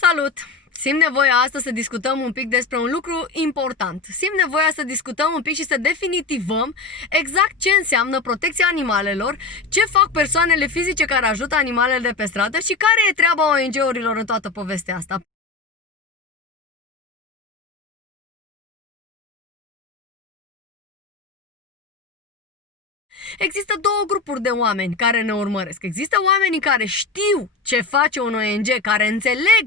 Salut! Simt nevoia asta să discutăm un pic despre un lucru important. Simt nevoia să discutăm un pic și să definitivăm exact ce înseamnă protecția animalelor, ce fac persoanele fizice care ajută animalele de pe stradă și care e treaba ONG-urilor în toată povestea asta. Există două grupuri de oameni care ne urmăresc. Există oamenii care știu ce face un ONG, care înțeleg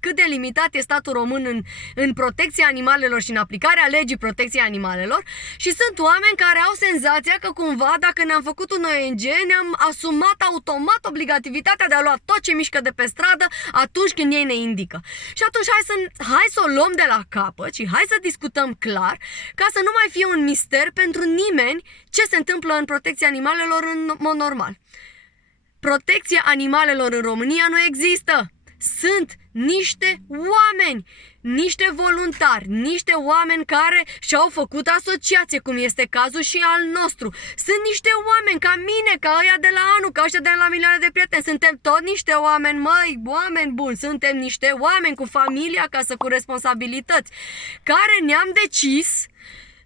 cât de limitat e statul român în protecția animalelor și în aplicarea legii protecției animalelor, și sunt oameni care au senzația că cumva dacă ne-am făcut un ONG, ne-am asumat automat obligativitatea de a lua tot ce mișcă de pe stradă atunci când ei ne indică. Și atunci hai să o luăm de la capăt și hai să discutăm clar, ca să nu mai fie un mister pentru nimeni ce se întâmplă în protecția animalelor în mod normal. Protecția animalelor în România nu există. Sunt niște oameni, niște voluntari, niște oameni care și-au făcut asociație, cum este cazul și al nostru. Sunt niște oameni ca mine, ca ăia de la anul, ca ăștia de la Milioane de Prieteni. Suntem tot niște oameni, măi, oameni buni. Suntem niște oameni cu familie acasă, cu responsabilități, care ne-am decis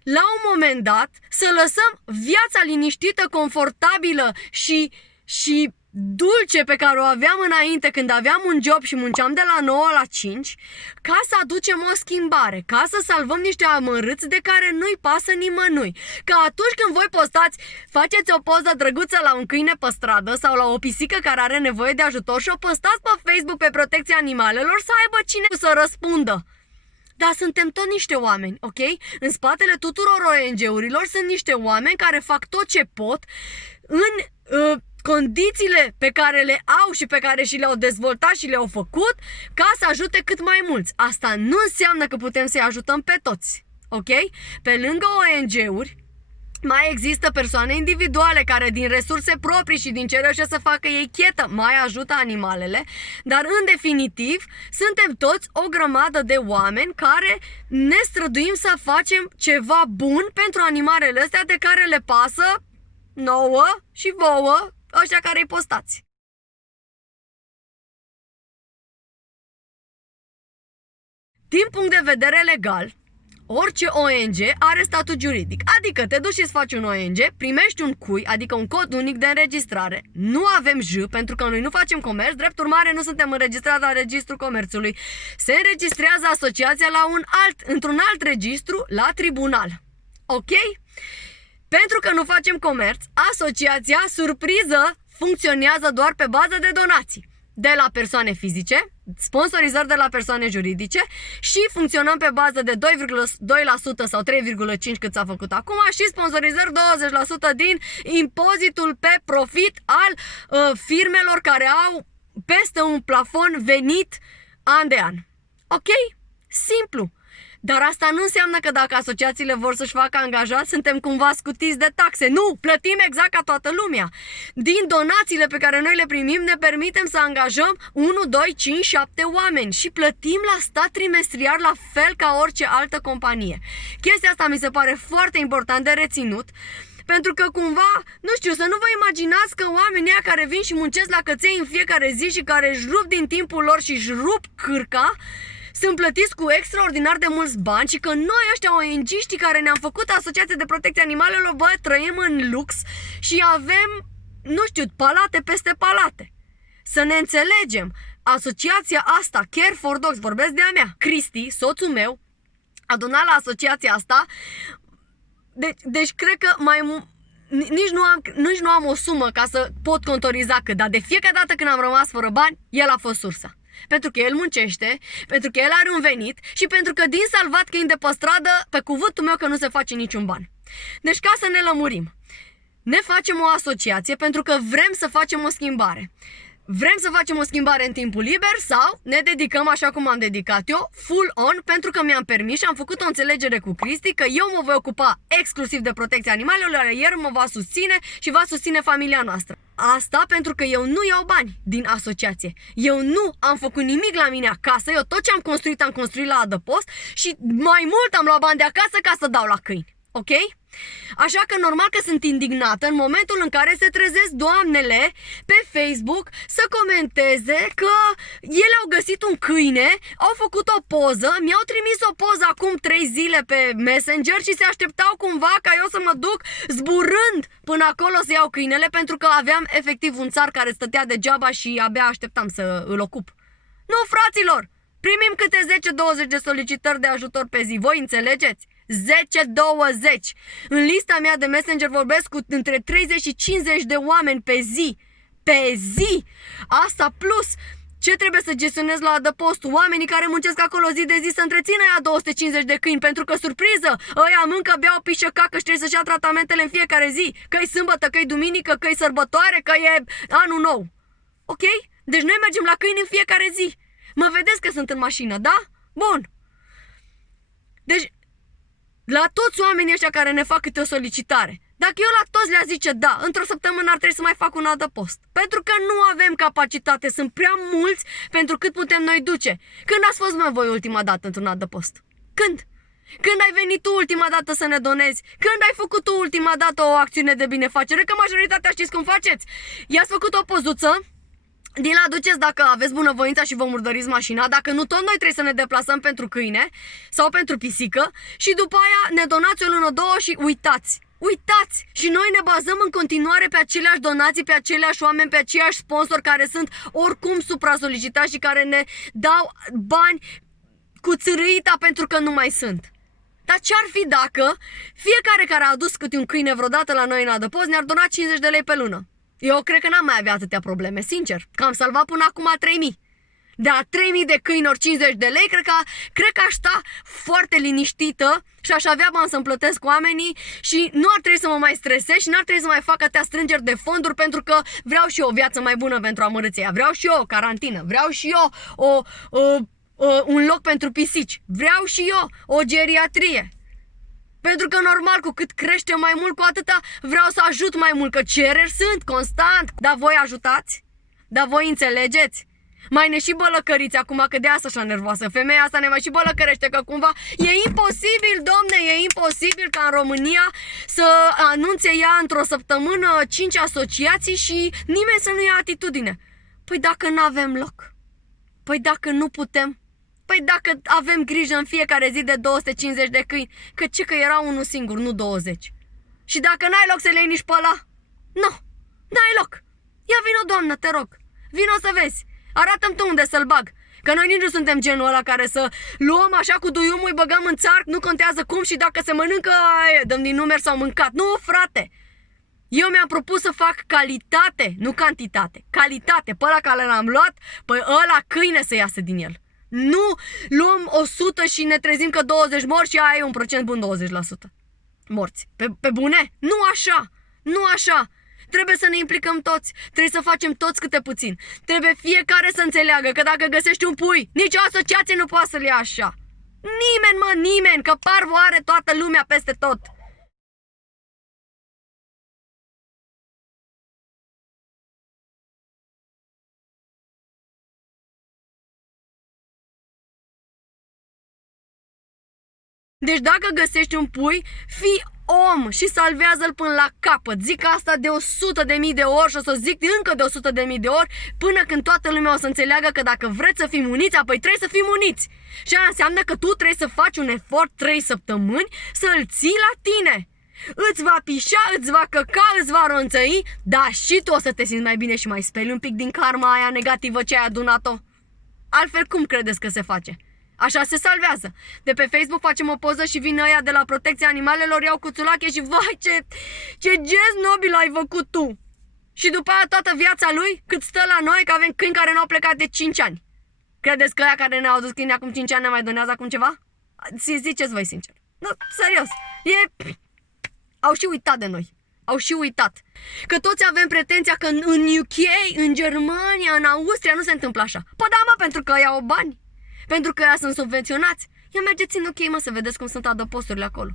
la un moment dat să lăsăm viața liniștită, confortabilă și dulce pe care o aveam înainte, când aveam un job și munceam de la 9 la 5, ca să aducem o schimbare, ca să salvăm niște amărâți de care nu-i pasă nimănui. Că atunci când voi postați, faceți o poză drăguță la un câine pe stradă sau la o pisică care are nevoie de ajutor și o postați pe Facebook pe protecția animalelor, să aibă cine să răspundă. Dar suntem tot niște oameni, ok? În spatele tuturor ONG-urilor sunt niște oameni care fac tot ce pot în condițiile pe care le au și pe care și le-au dezvoltat și le-au făcut ca să ajute cât mai mulți. Asta nu înseamnă că putem să-i ajutăm pe toți, ok? Pe lângă ONG-uri, mai există persoane individuale care din resurse proprii și din ce reușesc să facă ei chetă mai ajută animalele, dar în definitiv suntem toți o grămadă de oameni care ne străduim să facem ceva bun pentru animalele astea de care le pasă nouă și vouă, ăștia care îi postați. Din punct de vedere legal, orice ONG are statut juridic, adică te duci și îți faci un ONG, primești un CUI, adică un cod unic de înregistrare. Nu avem J, pentru că noi nu facem comerț, drept urmare nu suntem înregistrați la Registrul Comerțului. Se înregistrează asociația într-un alt registru, la tribunal. Ok? Pentru că nu facem comerț, asociația, surpriză, funcționează doar pe bază de donații de la persoane fizice, sponsorizări de la persoane juridice și funcționăm pe bază de 2,2% sau 3,5% cât s-a făcut acum și sponsorizări 20% din impozitul pe profit al firmelor care au peste un plafon venit an de an. Ok? Simplu. Dar asta nu înseamnă că dacă asociațiile vor să-și facă angajați, suntem cumva scutiți de taxe. Nu! Plătim exact ca toată lumea. Din donațiile pe care noi le primim, ne permitem să angajăm 1, 2, 5, 7 oameni și plătim la stat trimestrial la fel ca orice altă companie. Chestia asta mi se pare foarte important de reținut, pentru că cumva, nu știu, să nu vă imaginați că oamenii ăia care vin și muncesc la căței în fiecare zi și care își rup din timpul lor și își rup cârca, sunt plătiți cu extraordinar de mulți bani și că noi ăștia ONG-știi care ne-am făcut asociație de protecție animalelor, bă, trăim în lux și avem, nu știu, palate peste palate. Să ne înțelegem, asociația asta, Care for Dogs, vorbesc de a mea, Cristi, soțul meu, a donat la asociația asta, deci cred că nici nu am o sumă ca să pot contoriza cât, dar de fiecare dată când am rămas fără bani, el a fost sursa. Pentru că el muncește, pentru că el are un venit și pentru că din salvat câini de pe stradă, pe cuvântul meu că nu se face niciun ban. Deci ca să ne lămurim, ne facem o asociație pentru că vrem să facem o schimbare. Vrem să facem o schimbare în timpul liber sau ne dedicăm așa cum am dedicat eu, full on, pentru că mi-am permis și am făcut o înțelegere cu Cristi că eu mă voi ocupa exclusiv de protecția animalelor, iar el mă va susține și va susține familia noastră. Asta pentru că eu nu iau bani din asociație. Eu nu am făcut nimic la mine acasă, eu tot ce am construit la adăpost și mai mult am luat bani de acasă ca să dau la câini. Ok? Așa că normal că sunt indignată în momentul în care se trezesc doamnele pe Facebook să comenteze că ele au găsit un câine, au făcut o poză, mi-au trimis o poză acum 3 zile pe Messenger și se așteptau cumva ca eu să mă duc zburând până acolo să iau câinele, pentru că aveam efectiv un țar care stătea degeaba și abia așteptam să îl ocup. Nu, fraților! Primim câte 10-20 de solicitări de ajutor pe zi, voi înțelegeți? 10-20! În lista mea de Messenger vorbesc cu între 30 și 50 de oameni pe zi. Pe zi! Asta plus ce trebuie să gestionez la adăpost? Oamenii care muncesc acolo zi de zi să întrețină aia 250 de câini, pentru că, surpriză, ăia mâncă, beau, pișă, cacă și trebuie să-și ia tratamentele în fiecare zi. Că-i sâmbătă, că-i duminică, că-i sărbătoare, că e anul nou. Ok? Deci noi mergem la câini în fiecare zi. Mă vedeți că sunt în mașină, da? Bun. Deci, la toți oamenii ăștia care ne fac câte o solicitare, dacă eu la toți le-a zice da, într-o săptămână ar trebui să mai fac un adăpost. Pentru că nu avem capacitate, sunt prea mulți pentru cât putem noi duce. Când ați fost, mă, voi ultima dată într-un adăpost? Când? Când ai venit tu ultima dată să ne donezi? Când ai făcut tu ultima dată o acțiune de binefacere? Că majoritatea știți cum faceți. I-ați făcut o pozuță, din aduceți dacă aveți bunăvoința și vă murdăriți mașina, dacă nu tot noi trebuie să ne deplasăm pentru câine sau pentru pisică și după aia ne donați o lună, două și uitați. Uitați! Și noi ne bazăm în continuare pe aceleași donații, pe aceleași oameni, pe aceiași sponsori care sunt oricum supra-solicitați și care ne dau bani cu țârâita pentru că nu mai sunt. Dar ce-ar fi dacă fiecare care a adus câte un câine vreodată la noi în adăpost ne-ar dona 50 de lei pe lună? Eu cred că n-am mai avea atâtea probleme, sincer. Că am salvat până acum 3000. De la 3000 de câini ori 50 de lei, cred că aș sta foarte liniștită și aș avea bani să-mi plătesc oamenii și nu ar trebui să mă mai stresez și n-ar trebui să mai fac atâtea strângeri de fonduri, pentru că vreau și eu o viață mai bună pentru amărâția. Vreau și eu o carantină, vreau și eu un loc pentru pisici, vreau și eu o geriatrie. Pentru că normal, cu cât crește mai mult, cu atâta vreau să ajut mai mult, că cereri sunt constant. Dar voi ajutați? Dar voi înțelegeți? Mai ne și bălăcăriți acum, că de asta așa nervoasă. Femeia asta ne mai și bălăcărește, că cumva e imposibil, domne, e imposibil ca în România să anunțe ea într-o săptămână 5 asociații și nimeni să nu ia atitudine. Păi dacă nu avem loc, păi dacă nu putem, păi dacă avem grijă în fiecare zi de 250 de câini, că era unul singur, nu 20. Și dacă n-ai loc să le iei nici pe ăla, nu, n-ai loc. Ia vino, doamnă, te rog, vino să vezi. Arată-mi tu unde să-l bag. Că noi nici nu suntem genul ăla care să luăm așa cu duiumul, îi băgăm în țarc, nu contează cum și dacă se mănâncă, dăm din numeri sau mâncat. Nu, frate! Eu mi-am propus să fac calitate, nu cantitate. Calitate, pe ăla care l-am luat, pe ăla câine să iasă din el. Nu luăm 100 și ne trezim că 20 mor și aia e un procent bun, 20% morți. Pe bune? Nu așa! Nu așa! Trebuie să ne implicăm toți, trebuie să facem toți câte puțin. Trebuie fiecare să înțeleagă că dacă găsești un pui, nicio asociație nu poate să-l ia așa. Nimeni, mă, nimeni, că parvo are toată lumea peste tot. Deci dacă găsești un pui, fii om și salvează-l până la capăt. Zic asta de 100.000 de ori și o să zic încă de 100.000 de ori până când toată lumea o să înțeleagă că dacă vreți să fim uniți, apoi trebuie să fim uniți. Și aia înseamnă că tu trebuie să faci un efort 3 săptămâni să-l ții la tine. Îți va pișa, îți va căca, îți va ronțăi, dar și tu o să te simți mai bine și mai speli un pic din karma aia negativă ce ai adunat-o. Altfel cum credeți că se face? Așa se salvează. De pe Facebook facem o poză și vin ăia de la protecția animalelor, iau cuțulache și vai ce gest nobil ai făcut tu. Și după aia toată viața lui, cât stă la noi, că avem câini care n-au plecat de 5 ani. Credeți că ăia care ne-au adus câini acum 5 ani ne mai donează acum ceva? Ziceți voi sincer. Nu, serios. Au și uitat de noi. Au și uitat. Că toți avem pretenția că în UK, în Germania, în Austria nu se întâmplă așa. Păi da, mă, pentru că ăia au bani. Pentru că ăia sunt subvenționați. Ia mergeți în UK, mă, să vedeți cum sunt adăposturile acolo.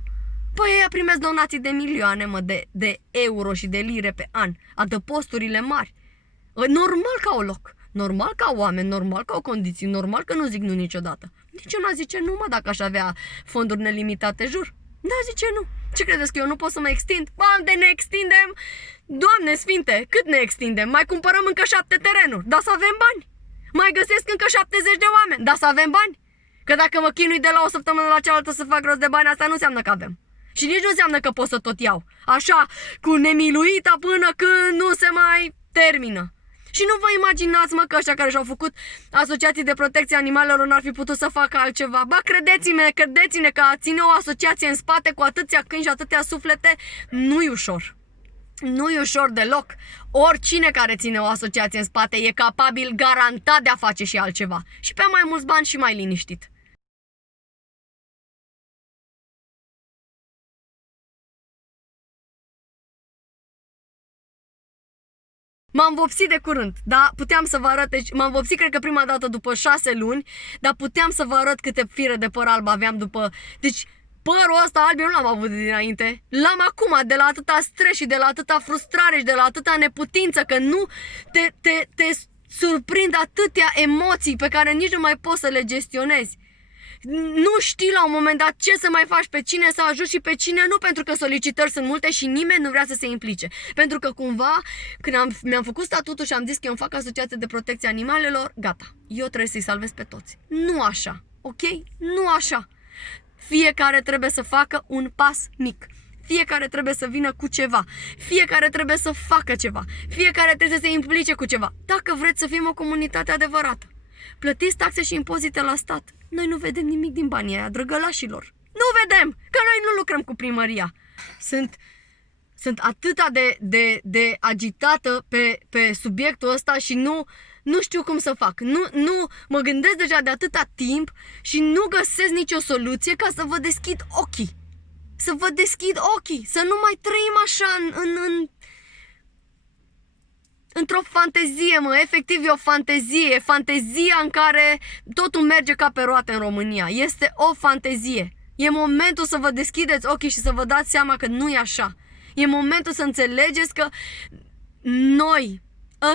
Păi ăia primesc donații de milioane, mă, de euro și de lire pe an. Adăposturile mari. Normal că au loc. Normal că au oameni, normal că au condiții, normal că nu zic nu niciodată. Nici eu n-a zice nu, mă, dacă aș avea fonduri nelimitate, jur. N-a zice nu. Ce credeți că eu nu pot să mă extind? Bam, de ne extindem! Doamne sfinte, cât ne extindem? Mai cumpărăm încă 7 terenuri, dar să avem bani. Mai găsesc încă 70 de oameni, dar să avem bani. Că dacă mă chinui de la o săptămână la cealaltă să fac rost de bani, asta nu înseamnă că avem. Și nici nu înseamnă că pot să tot iau. Așa, cu nemiluita până când nu se mai termină. Și nu vă imaginați, mă, că ăștia care și-au făcut asociații de protecție animalelor n-ar fi putut să facă altceva. Ba, credeți-ne că a ține o asociație în spate cu atâția câini și atâtea suflete nu-i ușor. Nu-i ușor deloc. Oricine care ține o asociație în spate e capabil garantat de a face și altceva. Și pe mai mulți bani și mai liniștit. M-am vopsit de curând, da? Puteam să vă arăt, deci m-am vopsit cred că prima dată după 6 luni, dar puteam să vă arăt câte fire de păr alb aveam după... Deci părul ăsta alb eu nu l-am avut dinainte. L-am acum, de la atâta stres și de la atâta frustrare și de la atâta neputință, că nu te surprind atâtea emoții pe care nici nu mai poți să le gestionezi. Nu știi la un moment dat ce să mai faci, pe cine să ajuți și pe cine nu, pentru că solicitări sunt multe și nimeni nu vrea să se implice. Pentru că cumva, când mi-am făcut statutul și am zis că eu îmi fac asociație de protecție animalelor, gata, eu trebuie să-i salvez pe toți. Nu așa, ok? Nu așa. Fiecare trebuie să facă un pas mic. Fiecare trebuie să vină cu ceva. Fiecare trebuie să facă ceva. Fiecare trebuie să se implice cu ceva. Dacă vreți să fim o comunitate adevărată. Plătiți taxe și impozite la stat. Noi nu vedem nimic din banii aia, drăgălașilor. Nu vedem, că noi nu lucrăm cu primăria. Sunt atâta de agitată pe subiectul ăsta și nu știu cum să fac. Nu mă gândesc deja de atâta timp și nu găsesc nicio soluție ca să vă deschid ochii. Să vă deschid ochii, să nu mai trăim așa într-o fantezie, mă, efectiv e o fantezie, fantezia în care totul merge ca pe roate în România. Este o fantezie. E momentul să vă deschideți ochii și să vă dați seama că nu e așa. E momentul să înțelegeți că noi,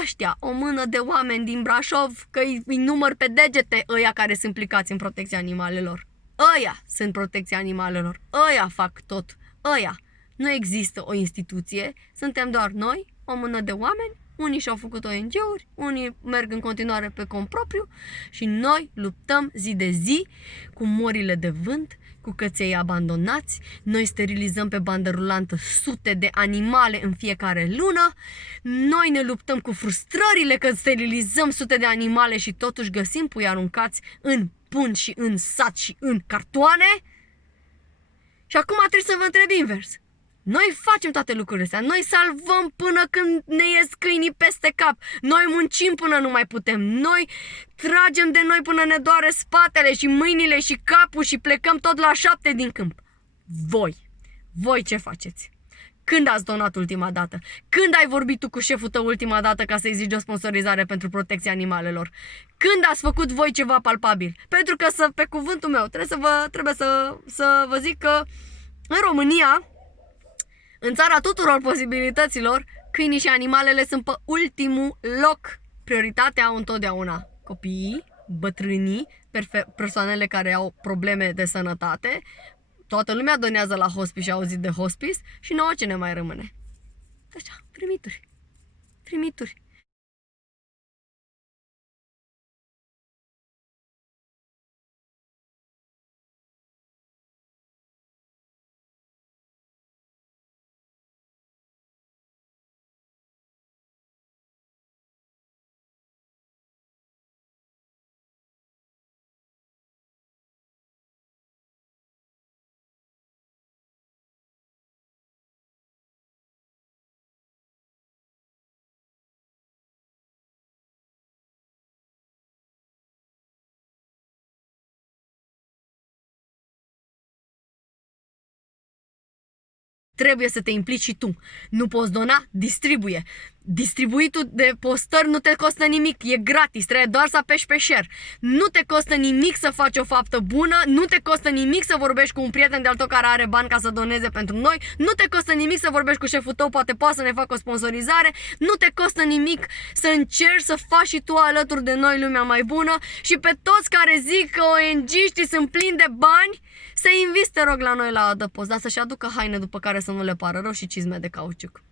ăștia, o mână de oameni din Brașov, că îi număr pe degete ăia care sunt implicați în protecția animalelor. Ăia sunt protecția animalelor. Ăia fac tot. Ăia. Nu există o instituție. Suntem doar noi, o mână de oameni. Unii și-au făcut ONG-uri, unii merg în continuare pe cont propriu și noi luptăm zi de zi cu morile de vânt, cu căței abandonați. Noi sterilizăm pe bandă rulantă sute de animale în fiecare lună. Noi ne luptăm cu frustrările că sterilizăm sute de animale și totuși găsim pui aruncați în pun și în sat și în cartoane. Și acum trebuie să vă întreb invers. Noi facem toate lucrurile astea, noi salvăm până când ne ies câinii peste cap, noi muncim până nu mai putem, noi tragem de noi până ne doare spatele și mâinile și capul și plecăm tot la 7 din câmp. Voi ce faceți? Când ați donat ultima dată? Când ai vorbit tu cu șeful tău ultima dată ca să-i zici o sponsorizare pentru protecția animalelor? Când ați făcut voi ceva palpabil? Pentru că, pe cuvântul meu, trebuie să vă zic că în România, în țara tuturor posibilităților, câinii și animalele sunt pe ultimul loc. Prioritatea au întotdeauna copiii, bătrânii, persoanele care au probleme de sănătate. Toată lumea donează la hospice și a auzit de hospice și nouă ce ne mai rămâne? Așa, trimituri. Trebuie să te implici și tu. Nu poți dona? Distribuie. Distribuitul de postări nu te costă nimic, e gratis, trebuie doar să apeși pe share. Nu te costă nimic să faci o faptă bună, nu te costă nimic să vorbești cu un prieten de-al tău care are bani ca să doneze pentru noi, nu te costă nimic să vorbești cu șeful tău, poate să ne facă o sponsorizare, nu te costă nimic să încerci să faci și tu alături de noi lumea mai bună și pe toți care zic că ONG-știi sunt plini de bani, să invite, te rog, la noi la adăpost, dar să-și aducă haine după care să nu le pară rău și cizme de cauciuc.